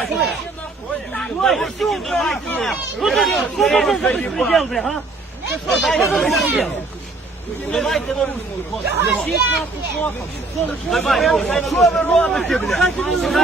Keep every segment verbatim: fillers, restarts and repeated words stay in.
Давайте на руску, хлопці. Давай, що ви робите, блядь?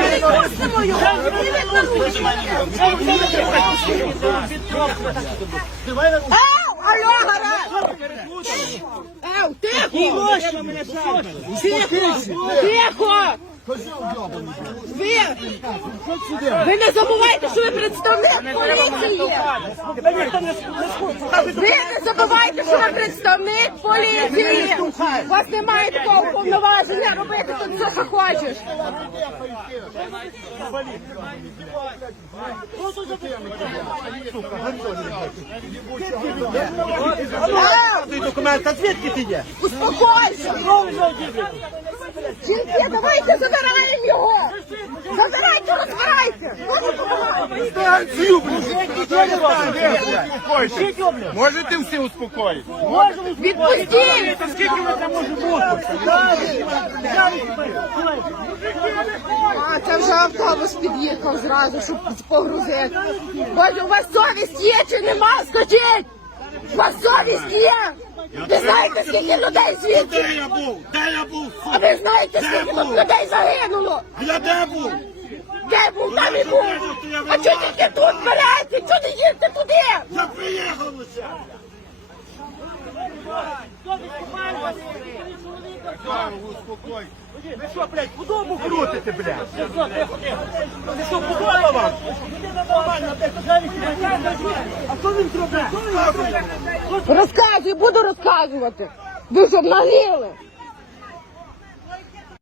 Ау, алло, гаразд! Ау, тихо! Тихо! Тихо! Ви, ви не забувайте, що ви представник поліції! Ви не забувайте, що ви представник поліції! У вас немає такого повноваження робити тут все, що хочеш! Документ, а звідки ти є? Успокойся! Жінки, давайте забираємо його! Забирайте, розбирайте! Можете всі успокоїти? Відпустіть! Скільки ви там може бути? А, це вже автобус під'їхав зразу, щоб погрузити. Боже, у вас совість є чи нема? Скажіть! У вас совість є? Ви знаєте, скільки людей звідси? Де я був? Де я був? А ви знаєте, скільки тут людей загинуло? А я де був? Де був, там і був. А чого тільки тут берете? Чого не їдете туди? Я приїхав лише. Успокойся. Ви що, блядь, по дому крутите, блядь? Ви що, подобало вам? А що він зробив? Розказуй, буду розказувати. Ви ж обнагліли.